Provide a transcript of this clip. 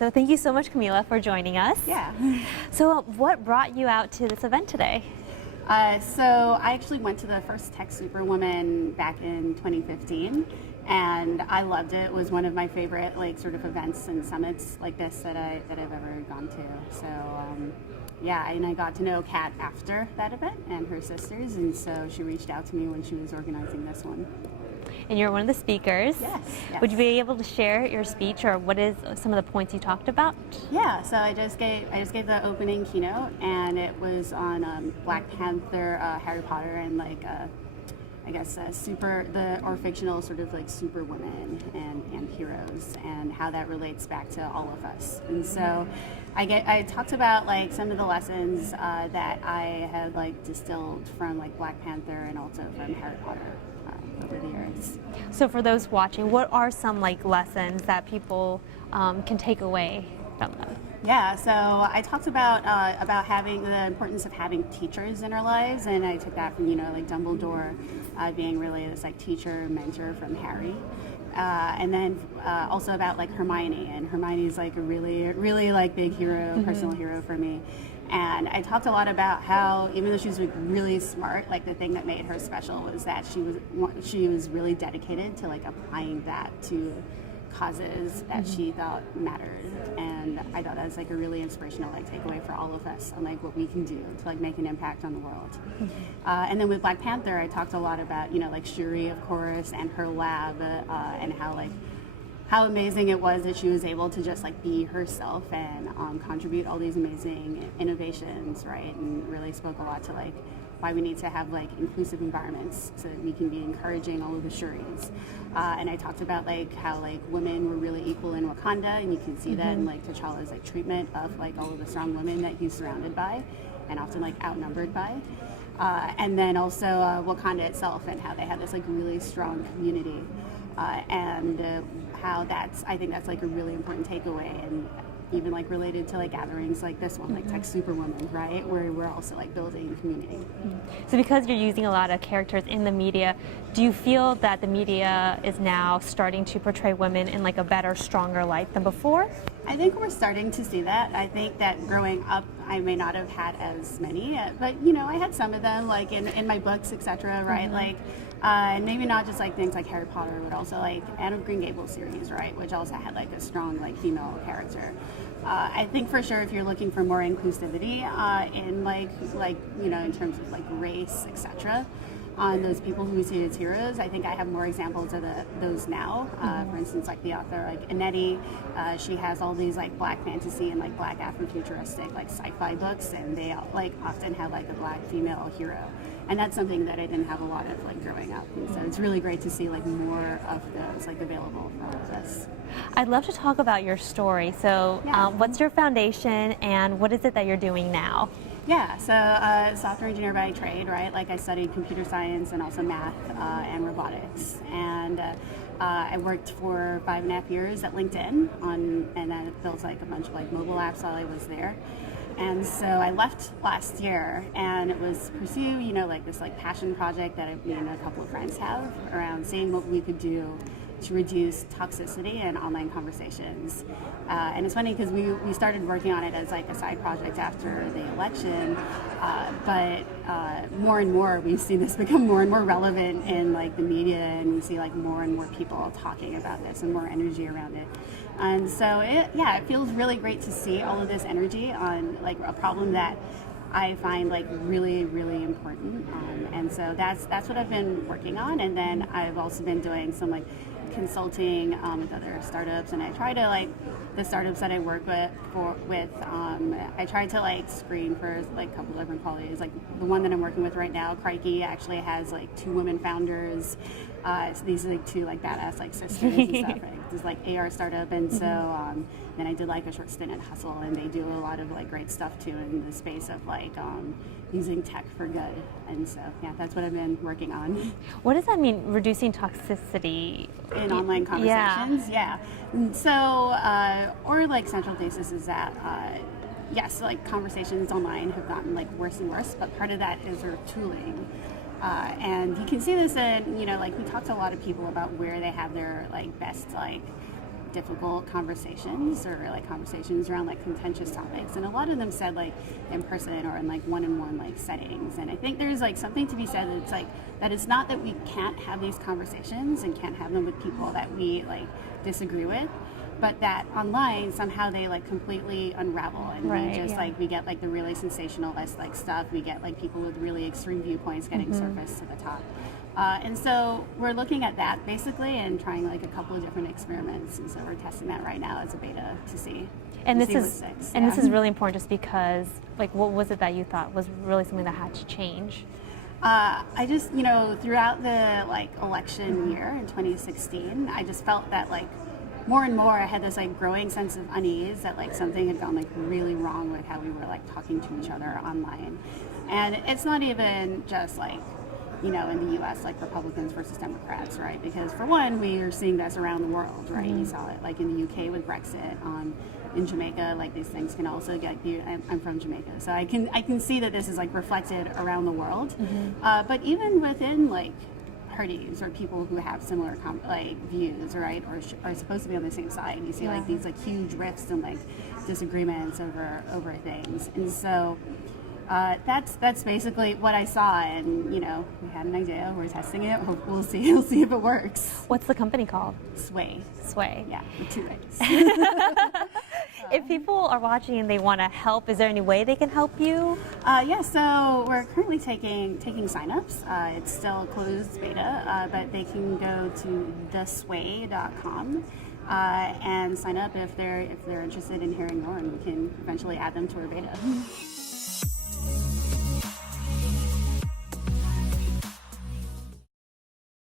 So thank you so much, Kamilah, for joining us. Yeah. So what brought you out to this event today? So I actually went to the first Tech Superwoman back in 2015, and I loved it. It was one of my favorite sort of events and summits like this that I've ever gone to. So yeah, and I got to know Kat after that event and her sisters, and so she reached out to me when she was organizing this one. And you're one of the speakers. Yes. Would you be able to share your speech, or what is some of the points you talked about? Yeah, so I just gave the opening keynote, and it was on Black Panther, Harry Potter, and I guess or fictional sort of superwomen and heroes, and how that relates back to all of us. And so I talked about some of the lessons that I had distilled from Black Panther and also from Harry Potter over the years. So for those watching, what are some lessons that people can take away from them? Yeah, so I talked about having the importance of having teachers in our lives, and I took that from Dumbledore being really this teacher mentor from Harry, and then also about Hermione, and Hermione's a really big hero, personal hero for me. And I talked a lot about how, even though she was really smart, the thing that made her special was that she was really dedicated to applying that to causes that she thought mattered. And I thought that was a really inspirational takeaway for all of us on what we can do to make an impact on the world. And then with Black Panther, I talked a lot about Shuri, of course, and her lab, and how amazing it was that she was able to just be herself and contribute all these amazing innovations, right? And really spoke a lot to why we need to have inclusive environments so that we can be encouraging all of the Shuris. And I talked about how women were really equal in Wakanda, and you can see that in T'Challa's treatment of all of the strong women that he's surrounded by and often outnumbered by. And then also Wakanda itself, and how they have this really strong community. And how I think that's a really important takeaway, and even related to gatherings like this one, Tech Superwoman, right, where we're also building community. So because you're using a lot of characters in the media, do you feel that the media is now starting to portray women in a better, stronger light than before? I think we're starting to see that. I think that growing up, I may not have had as many, but I had some of them in my books, etc. Right, and maybe not just things like Harry Potter, but also Anne of Green Gables series, right, which also had a strong female character. I think for sure if you're looking for more inclusivity in in terms of race, etc. On those people who we see as heroes, I think I have more examples of those now. For instance, the author Annette, she has all these Black fantasy and Black Afrofuturistic sci-fi books, and they often have a Black female hero, and that's something that I didn't have a lot of growing up. And so it's really great to see more of those available for all of us. I'd love to talk about your story. So what's your foundation, and what is it that you're doing now? Yeah, so software engineer by trade, right? I studied computer science and also math and robotics. And I worked for 5.5 years at LinkedIn and then built a bunch of mobile apps while I was there. And so I left last year, and it was pursue, this passion project that me and a couple of friends have around seeing what we could do to reduce toxicity in online conversations. And it's funny because we started working on it as a side project after the election, but more and more we've seen this become more and more relevant in the media, and we see more and more people talking about this and more energy around it. And so it feels really great to see all of this energy on a problem that I find really, really important. And so that's what I've been working on. And then I've also been doing some consulting with other startups, and I try to the startups that I work with I try to screen for a couple different qualities. The one that I'm working with right now, Crikey, actually has 2 women founders. So these are 2 badass sisters and stuff. Right? This is AR startup, and so then I did a short stint at Hustle, and they do a lot of great stuff too in the space of using tech for good. And so yeah, that's what I've been working on. What does that mean, reducing toxicity in online conversations? Yeah. So or central thesis is that yes, conversations online have gotten worse and worse, but part of that is our tooling. And you can see this in, we talk to a lot of people about where they have their best difficult conversations or like conversations around like contentious topics, and a lot of them said like in person or in like one-on-one like settings. And I think there's like something to be said that it's like that it's not that we can't have these conversations and can't have them with people that we like disagree with, but that online somehow they like completely unravel, and we just like we get like the really sensationalist like stuff, we get like people with really extreme viewpoints getting surfaced to the top. And so we're looking at that basically and trying like a couple of different experiments, and so we're testing that right now as a beta to see. And to this see is what sticks. and this is really important just because like what was it that you thought was really something that had to change? I just, you know, throughout the like election year in 2016, I just felt that like more and more I had this like growing sense of unease that like something had gone like really wrong with how we were like talking to each other online. And it's not even just like, you know, in the US, like Republicans versus Democrats, right? Because for one, we are seeing this around the world, right? You saw it like in the UK with Brexit, in Jamaica, like these things can also get viewed. I'm from Jamaica, so I can see that this is like reflected around the world. But even within like parties or people who have similar like views, right, or are supposed to be on the same side, you see like these like huge rifts and like disagreements over things, and so. That's basically what I saw, and you know, we had an idea. We're testing it. We'll see if it works. What's the company called? Sway. Sway. Yeah, with 2 A's. If people are watching and they want to help, is there any way they can help you? Yeah, so we're currently taking signups. It's still closed beta, but they can go to thesway.com. And sign up if they're interested in hearing more, and we can eventually add them to our beta.